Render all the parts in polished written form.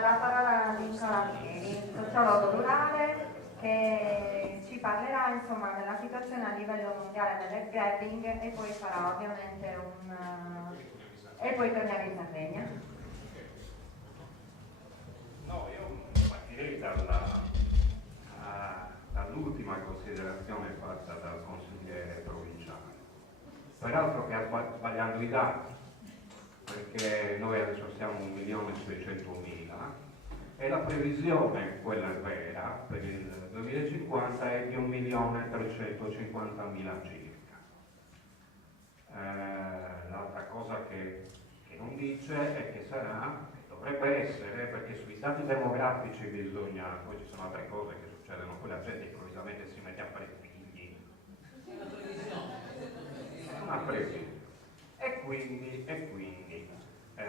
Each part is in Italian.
la parola a Nicola Pieri, sociologo rurale, che ci parlerà insomma della situazione a livello mondiale del grabbing e poi farà ovviamente e poi torniamo in Sardegna. No, io partirei dall'ultima considerazione fatta dal consigliere provinciale, peraltro che ha sbagliato i dati, perché noi adesso siamo 1.600.000 e la previsione, quella vera, per il 2050 è di 1.350.000 circa. L'altra cosa che non dice è che sarà, che dovrebbe essere, perché sui dati demografici bisogna, poi ci sono altre cose che succedono, poi la gente improvvisamente si mette a fare figli. È una previsione. E quindi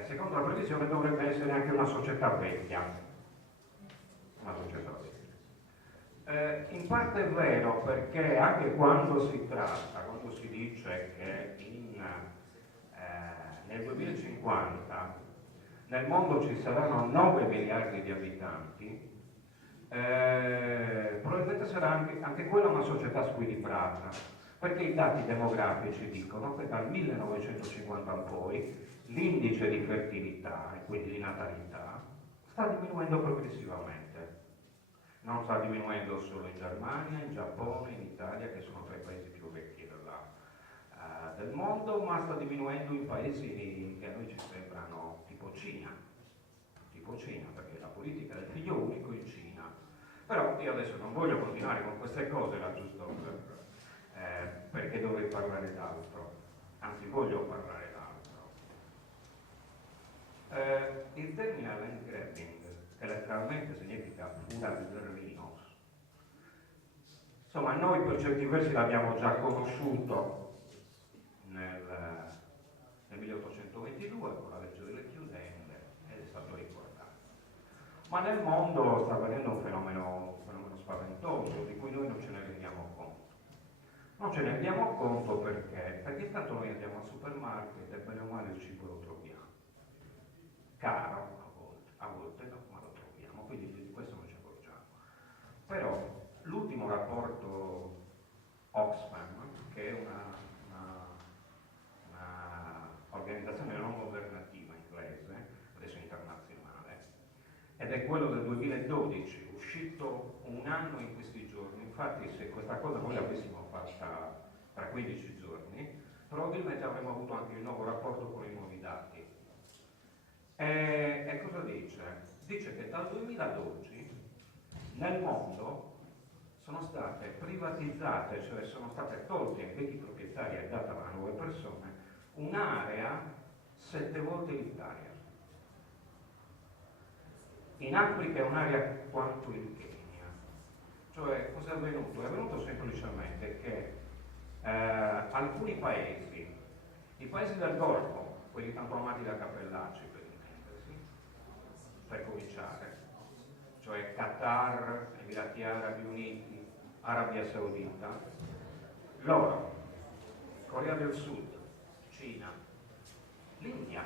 secondo la previsione dovrebbe essere anche una società vecchia. Una società vecchia. In parte è vero, perché anche quando si dice che nel 2050 nel mondo ci saranno 9 miliardi di abitanti, probabilmente sarà anche quella una società squilibrata, perché i dati demografici dicono che dal 1950 in poi l'indice di fertilità e quindi di natalità sta diminuendo progressivamente. Non sta diminuendo solo in Germania, in Giappone, in Italia, che sono tra i paesi più vecchi del mondo, ma sta diminuendo in paesi che a noi ci sembrano tipo Cina, perché la politica del figlio unico in Cina. Però io adesso non voglio continuare con queste cose, era giusto perché dovrei parlare d'altro, anzi voglio parlare d'altro. Il termine land grabbing, che letteralmente significa fura di terreno, insomma noi per certi versi l'abbiamo già conosciuto nel 1822 con la legge delle chiusende ed è stato ricordato. Ma nel mondo sta avvenendo un fenomeno spaventoso di cui noi non ce ne rendiamo conto. Non ce ne rendiamo conto perché tanto noi andiamo al supermarket e bene o male il cibo lo troviamo. Caro a volte no, ma lo troviamo, quindi di questo non ci accorgiamo. Però l'ultimo rapporto Oxfam, che è una organizzazione non governativa inglese, adesso internazionale, ed è quello del 2012, uscito un anno in questi giorni. Infatti se questa cosa noi l'avessimo fatta tra 15 giorni, probabilmente avremmo avuto anche il nuovo rapporto con i nuovi dati. E cosa dice? Dice che dal 2012 nel mondo sono state privatizzate, cioè sono state tolte ai vecchi proprietari e date a nuove persone, un'area 7 volte l'Italia. In Africa è un'area quanto il Kenya. Cioè, cosa è avvenuto? È avvenuto semplicemente che alcuni paesi, i paesi del Golfo, quelli tanto amati da Cappellacci per intendersi, per cominciare, cioè Qatar, Emirati Arabi Uniti, Arabia Saudita, loro, Corea del Sud, Cina, l'India,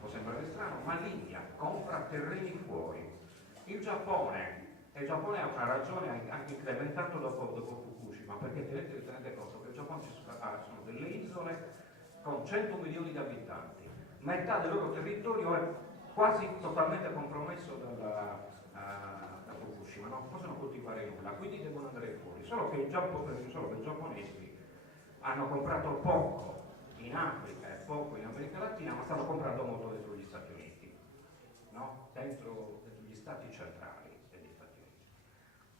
può sembrare strano, ma l'India compra terreni fuori. Il Giappone ha una ragione anche incrementato dopo Fukushima, perché tenete conto che il Giappone sono delle isole con 100 milioni di abitanti, metà del loro territorio è quasi totalmente compromesso da Fukushima, non possono coltivare nulla, quindi devono andare fuori, solo che i giapponesi hanno comprato poco in Africa e poco in America Latina, ma stanno comprando molto dentro gli Stati Uniti, no? dentro gli stati centrali degli Stati Uniti.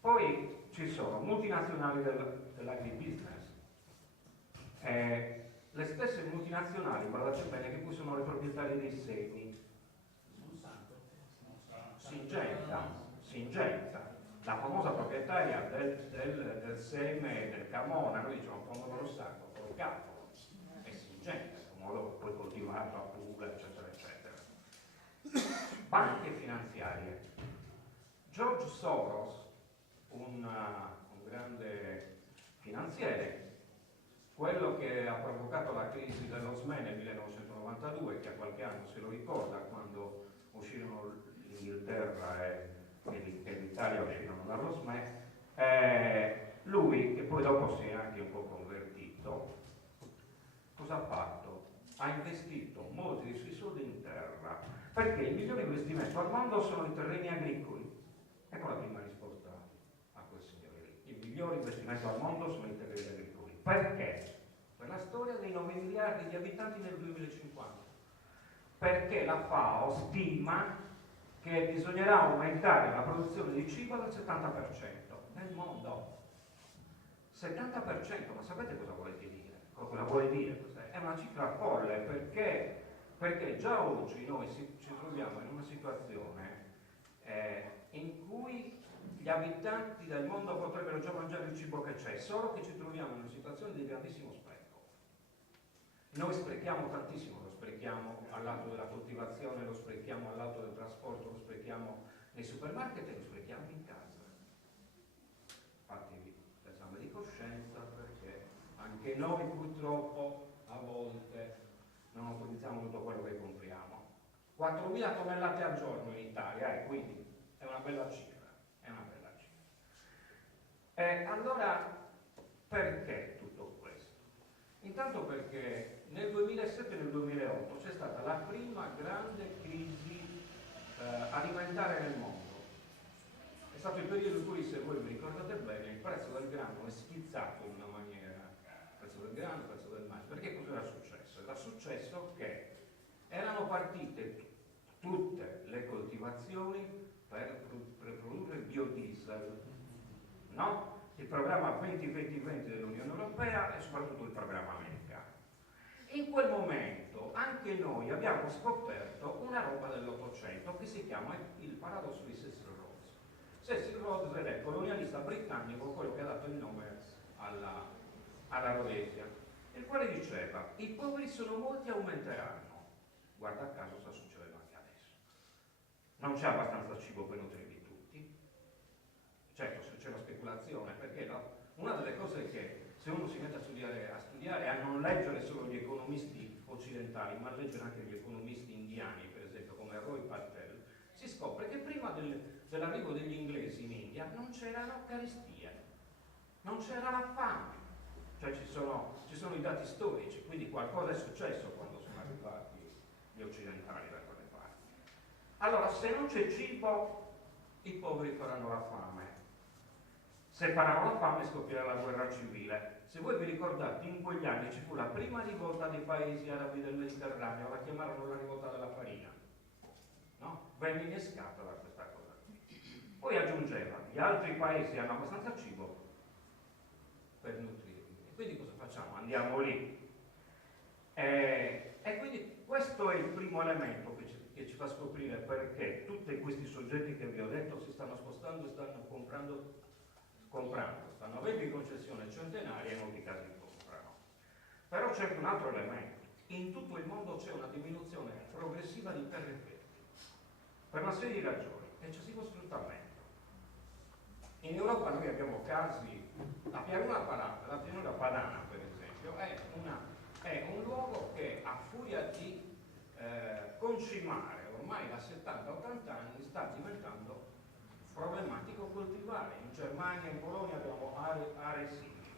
Poi ci sono multinazionali dell'agribusiness, le stesse multinazionali, guardate bene, che qui sono le proprietarie dei semi. Singenza, la famosa proprietaria del seme del Camona, noi diciamo pomodoro sacco, col capo, è Singenza, un modo poi coltivato a Puglia, eccetera, eccetera. Banche finanziarie. George Soros, un grande finanziere, quello che ha provocato la crisi dello SME nel 1992, che a qualche anno se lo ricorda, quando uscirono l'Inghilterra l'Inghilterra e l'Italia uscirono dallo SME, lui, che poi dopo si è anche un po' convertito, cosa ha fatto? Ha investito molti dei suoi soldi in terra, perché il migliore investimento al mondo sono i terreni agricoli. Ecco la prima risposta a quel signore lì. Il migliore investimento al mondo sono i terreni agricoli. Perché? Per la storia dei 9 miliardi di abitanti nel 2050. Perché la FAO stima che bisognerà aumentare la produzione di cibo del 70% nel mondo. 70%, ma sapete cosa vuole dire? Cosa vuole dire? È una cifra folle, perché già oggi noi ci troviamo in una situazione in cui gli abitanti del mondo potrebbero già mangiare il cibo che c'è, solo che ci troviamo in una situazione di grandissimo spreco. Noi sprechiamo tantissimo, lo sprechiamo al lato della coltivazione, lo sprechiamo al lato del trasporto, lo sprechiamo nei supermarket e lo sprechiamo in casa. Fatevi l'esame di coscienza, perché anche noi purtroppo a volte non autorizziamo tutto quello che compriamo. 4.000 tonnellate al giorno in Italia, quindi è una bella cifra, è una bella cifra. Allora, perché tutto questo? Intanto perché nel 2007 e nel 2008 c'è stata la prima grande crisi alimentare nel mondo. È stato il periodo in cui, se voi vi ricordate bene, il prezzo del grano è schizzato in una maniera, il prezzo del grano, il prezzo del mais. Perché cosa era successo? Era successo che erano partite tutte le coltivazioni per produrre biodiesel, no? Il programma 20-20-20 dell'Unione Europea e soprattutto il programma americano. In quel momento anche noi abbiamo scoperto una roba dell'Ottocento che si chiama il paradosso di Cecil Rhodes. Cecil Rhodes era il colonialista britannico, quello che ha dato il nome alla Rhodesia, il quale diceva: i poveri sono molti e aumenteranno. Guarda caso sta succedendo anche adesso. Non c'è abbastanza cibo per nutrirli tutti. Certo, se c'è la speculazione, perché una delle cose che se uno si mette a studiare e a non leggere solo gli economisti occidentali, ma a leggere anche gli economisti indiani, per esempio come Roy Patel, si scopre che prima dell'arrivo degli inglesi in India non c'erano carestie, non c'era la fame. Cioè ci sono i dati storici, quindi qualcosa è successo quando sono arrivati gli occidentali da quelle parti. Allora, se non c'è cibo, i poveri faranno la fame. Se faranno la fame scoppierà la guerra civile. Se voi vi ricordate, in quegli anni ci fu la prima rivolta dei paesi arabi del Mediterraneo, la chiamarono la rivolta della farina, no? Venne innescata da questa cosa. Poi aggiungeva: gli altri paesi hanno abbastanza cibo per nutrirli. E quindi cosa facciamo? Andiamo lì. E quindi questo è il primo elemento che ci fa scoprire perché tutti questi soggetti che vi ho detto si stanno spostando e stanno comprando, stanno avendo in concessione centenaria e in molti casi comprano. Però c'è anche un altro elemento: in tutto il mondo c'è una diminuzione progressiva di terre fertili per una serie di ragioni, eccessivo sfruttamento. In Europa noi abbiamo casi, la pianura padana per esempio è un luogo che a furia di concimare ormai da 70-80 anni sta diventando problematico coltivare. In Germania e in Polonia abbiamo aree simili,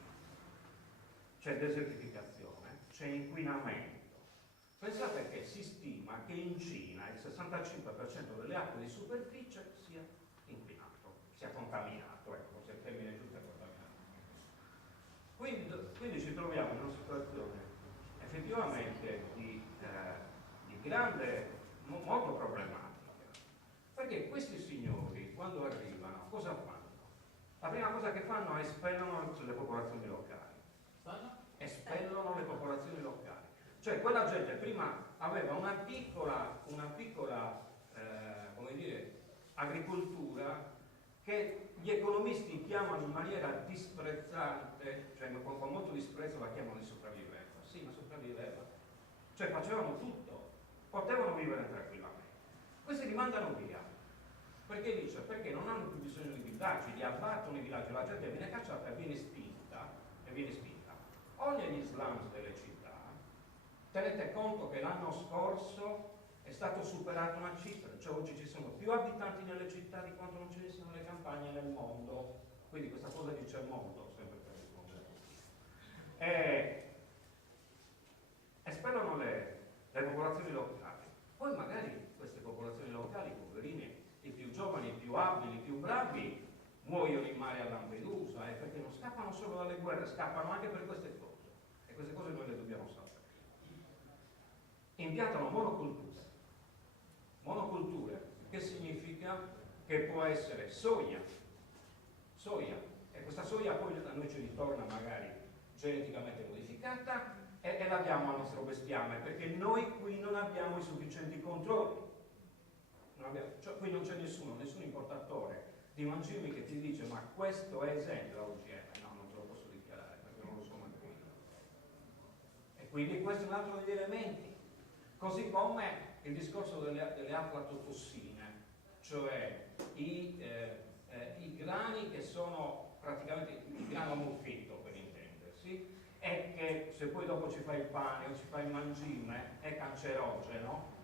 c'è desertificazione, c'è inquinamento. Pensate che si stima che in Cina il 65% delle acque di superficie sia inquinato, sia contaminato, ecco, forse il termine giusto è contaminato. Quindi ci troviamo in una situazione effettivamente di grande, molto problematica. Perché questi signori, quando arrivano, cosa fanno? La prima cosa che fanno è espellono le popolazioni locali. Espellono le popolazioni locali. Cioè quella gente prima aveva una piccola come dire, agricoltura che gli economisti chiamano in maniera disprezzante, cioè con molto disprezzo la chiamano di sopravvivenza. Sì, ma sopravviveva. Cioè facevano tutto, potevano vivere tranquillamente. Questi li mandano via. Perché dice? Perché non hanno più bisogno di villaggi, li abbattono i villaggi, la gente viene cacciata e viene spinta. O negli slums delle città, tenete conto che l'anno scorso è stato superato una cifra, cioè oggi ci sono più abitanti nelle città di quanto non ce ne siano nelle campagne nel mondo. Quindi questa cosa dice molto, sempre per rispondere. E spero le popolazioni locali. Poi magari queste popolazioni locali, poverine, i più giovani, i più abili, i più bravi, muoiono in mare a Lampedusa, perché non scappano solo dalle guerre, scappano anche per queste cose. E queste cose noi le dobbiamo sapere. Impiantano monoculture, che significa che può essere soia, e questa soia poi a noi ci ritorna magari geneticamente modificata e la diamo al nostro bestiame, perché noi qui non abbiamo i sufficienti controlli. Cioè, qui non c'è nessun importatore di mangimi che ti dice ma questo è esente da OGM. No, non te lo posso dichiarare perché non lo so manco io. E quindi questo è un altro degli elementi. Così come il discorso delle aflatotossine, cioè i grani che sono praticamente il grano muffito, per intendersi, e che se poi dopo ci fai il pane o ci fai il mangime è cancerogeno.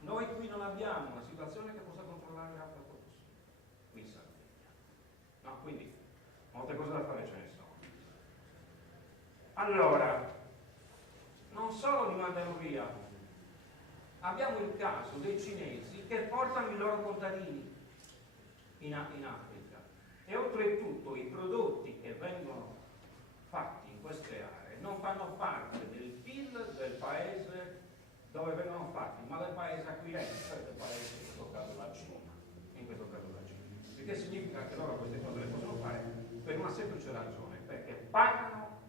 Noi qui non abbiamo una situazione che possa controllare le aflatotossine, qui in Sardegna. No, quindi molte cose da fare ce ne sono. Allora, non solo li mandano via, abbiamo il caso dei cinesi che portano i loro contadini in Africa e oltretutto i prodotti che vengono fatti in queste aree non fanno parte del PIL del paese dove vengono fatti, ma del paese acquirente, cioè del paese, in questo caso la Cina. Il che significa che loro queste cose le possono fare per una semplice ragione, perché pagano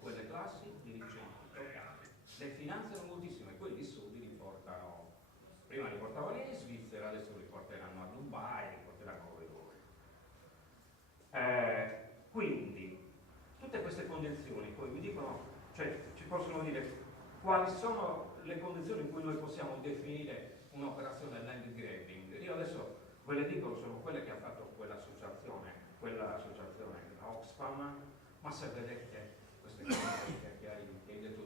quelle classi dirigenti locali, le finanziano moltissimo e quelli soldi li portano, prima li portavano in Svizzera, adesso li porteranno a Dubai, li porteranno dove. Quindi tutte queste condizioni poi mi dicono, cioè ci possono dire quali sono le condizioni in cui noi possiamo definire un'operazione land grabbing. Io adesso ve le dico, sono quelle che ha fatto quell'associazione, la Oxfam, ma se vedete queste cose che hai detto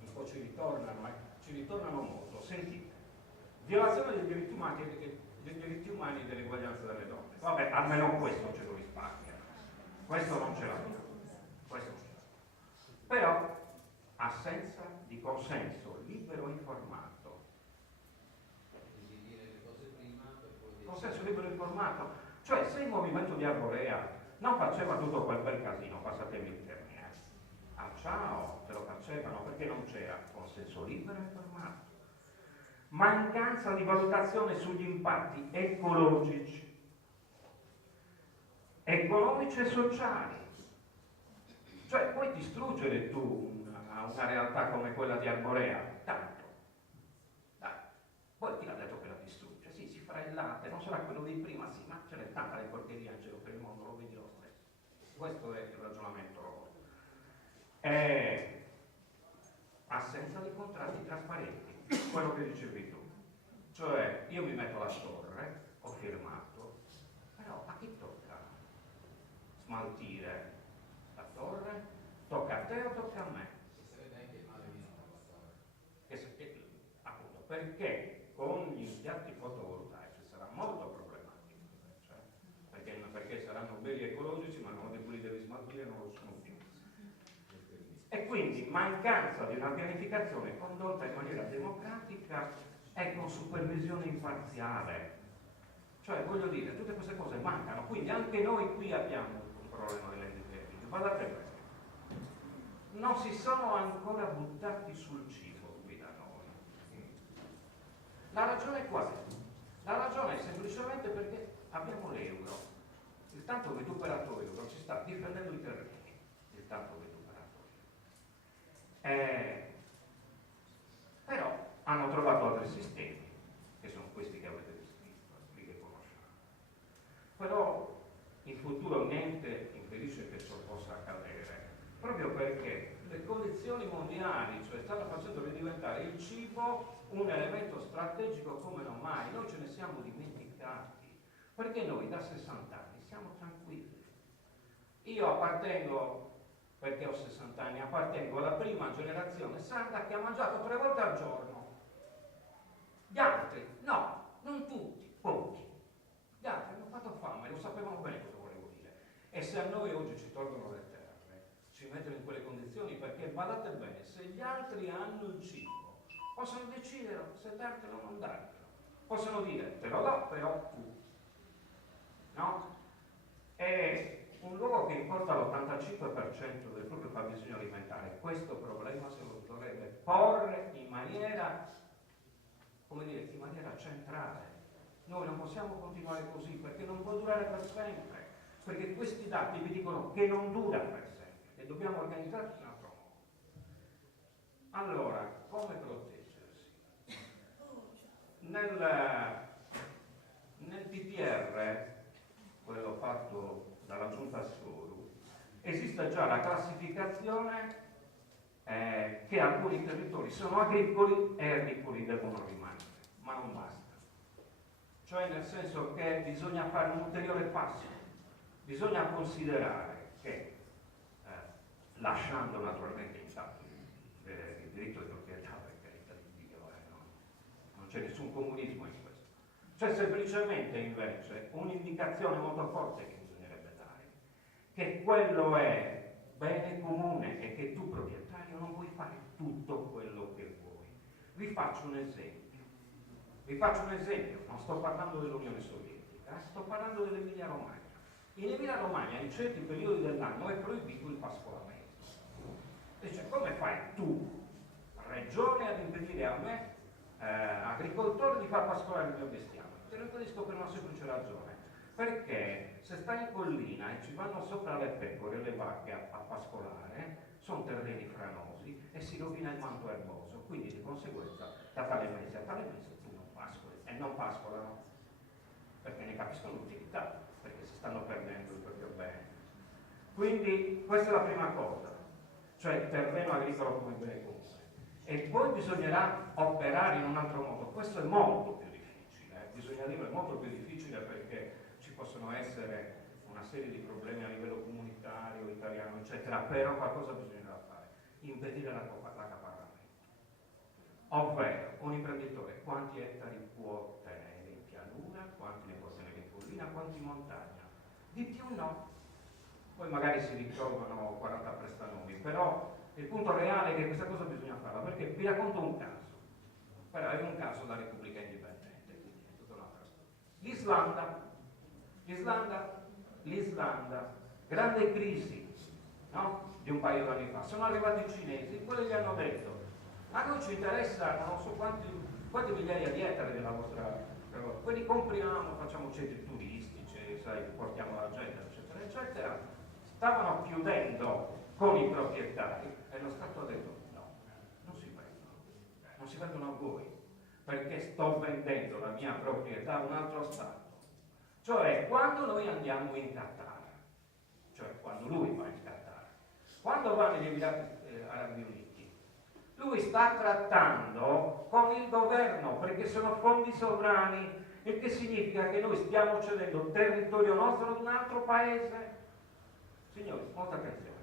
un po' ci ritornano molto. Sentite, violazione dei diritti umani e dell'eguaglianza delle donne. Vabbè, almeno questo ce lo risparmia. Questo non ce l'abbiamo. Però assenza di consenso libero e informato. Consenso libero e informato. Cioè, se il movimento di Arborea non faceva tutto quel bel casino, passatemi il termine, ciao, te lo facevano perché non c'era consenso libero e informato. Mancanza di valutazione sugli impatti ecologici, economici e sociali. Cioè, puoi distruggere tu una realtà come quella di Arborea, tanto. Dai. Poi chi l'ha detto che la distrugge? Sì, si farà il latte, non sarà quello di prima, sì, ma ce n'è tanta le porcherie in giro per il mondo, lo vedi lo stesso. Questo è il ragionamento. Assenza di contratti trasparenti, quello che dicevi tu. Cioè, io mi metto la torre, ho firmato, però a chi tocca smaltire la torre? Tocca a te o tocca a me? E sarebbe anche il male minore la storia. Appunto, perché con gli impianti fotovoltaici sarà molto problematico, cioè, perché saranno belli ecologici, ma quando quelli devi smaltire non lo sono più. E quindi mancanza di una pianificazione condotta in maniera democratica e con supervisione imparziale. Cioè, voglio dire, tutte queste cose mancano, quindi anche noi qui abbiamo un problema dell'endemia. Guardate questo. Non si sono ancora buttati sul cibo qui da noi. La ragione qual è? La ragione è semplicemente perché abbiamo l'euro. Il tanto vituperato euro ci sta difendendo i terreni. Il tanto vituperato. Però hanno trovato altri sistemi, che sono questi che avete descritto, quelli che conosciamo. Però in futuro niente impedisce che ciò possa accadere, proprio perché le condizioni mondiali, cioè, stanno facendo diventare il cibo un elemento strategico come non mai. Noi ce ne siamo dimenticati, perché noi da 60 anni siamo tranquilli. Io appartengo, perché ho 60 anni, appartengo alla prima generazione sarda che ha mangiato 3 volte al giorno. Gli altri, no, non a noi oggi ci tolgono le terre, ci mettono in quelle condizioni, perché badate bene, se gli altri hanno il cibo, possono decidere se dartelo o non dartelo. Possono dire te lo do, però tu. No? È un luogo che importa l'85% del proprio fabbisogno alimentare. Questo problema se lo dovrebbe porre in maniera, come dire, in maniera centrale. Noi non possiamo continuare così perché non può durare per sempre. Perché questi dati vi dicono che non dura per sempre e dobbiamo organizzarci in un altro modo. Allora, come proteggersi? Nel PPR, quello fatto dalla Giunta Soru, esiste già la classificazione che alcuni territori sono agricoli e agricoli devono rimanere, ma non basta. Cioè nel senso che bisogna fare un ulteriore passo. Bisogna considerare che, lasciando naturalmente intatto il diritto di proprietà, per carità di Dio, non c'è nessun comunismo in questo, c'è semplicemente invece un'indicazione molto forte che bisognerebbe dare, che quello è bene comune e che tu proprietario non puoi fare tutto quello che vuoi. Vi faccio un esempio, non sto parlando dell'Unione Sovietica, sto parlando dell'Emilia Romagna. In Emilia Romagna in certi periodi dell'anno è proibito il pascolamento. Dice, come fai tu, regione, ad impedire a me, agricoltore, di far pascolare il mio bestiame? Te lo impedisco per una semplice ragione. Perché se stai in collina e ci vanno sopra le pecore e le vacche a pascolare, sono terreni franosi e si rovina il manto erboso. Quindi di conseguenza da tale mese a tale mese tu non pascoli e non pascolano perché ne capiscono l'utilità, perché si stanno perdendo il proprio bene. Quindi questa è la prima cosa, cioè il terreno agricolo come bene comune. E poi bisognerà operare in un altro modo. Questo è molto più difficile, bisogna dire è molto più difficile perché ci possono essere una serie di problemi a livello comunitario, italiano, eccetera, però qualcosa bisognerà fare, impedire l'accaparramento. Ovvero, un imprenditore quanti ettari può tenere in pianura, quanti ne può tenere in collina, quanti in montagna? Di più no. Poi magari si ritrovano 40 prestanomi, però il punto reale è che questa cosa bisogna farla, perché vi racconto un caso. Però è un caso da Repubblica Indipendente, quindi è tutta un'altra storia. L'Islanda, grande crisi, no? Di un paio d'anni fa. Sono arrivati i cinesi, quelli gli hanno detto a noi ci interessa non so quanti migliaia di ettari della vostra, quelli compriamo, facciamo centri turistici, sai, portiamo la gente, eccetera, eccetera. Stavano chiudendo con i proprietari e lo Stato ha detto no, non si vendono a voi, perché sto vendendo la mia proprietà a un altro Stato. Cioè, quando noi andiamo in Qatar, cioè quando lui va in Qatar, quando va negli Emirati Arabi Uniti, lui sta trattando con il governo perché sono fondi sovrani, il che significa che noi stiamo cedendo territorio nostro ad un altro paese. Signori, molta attenzione.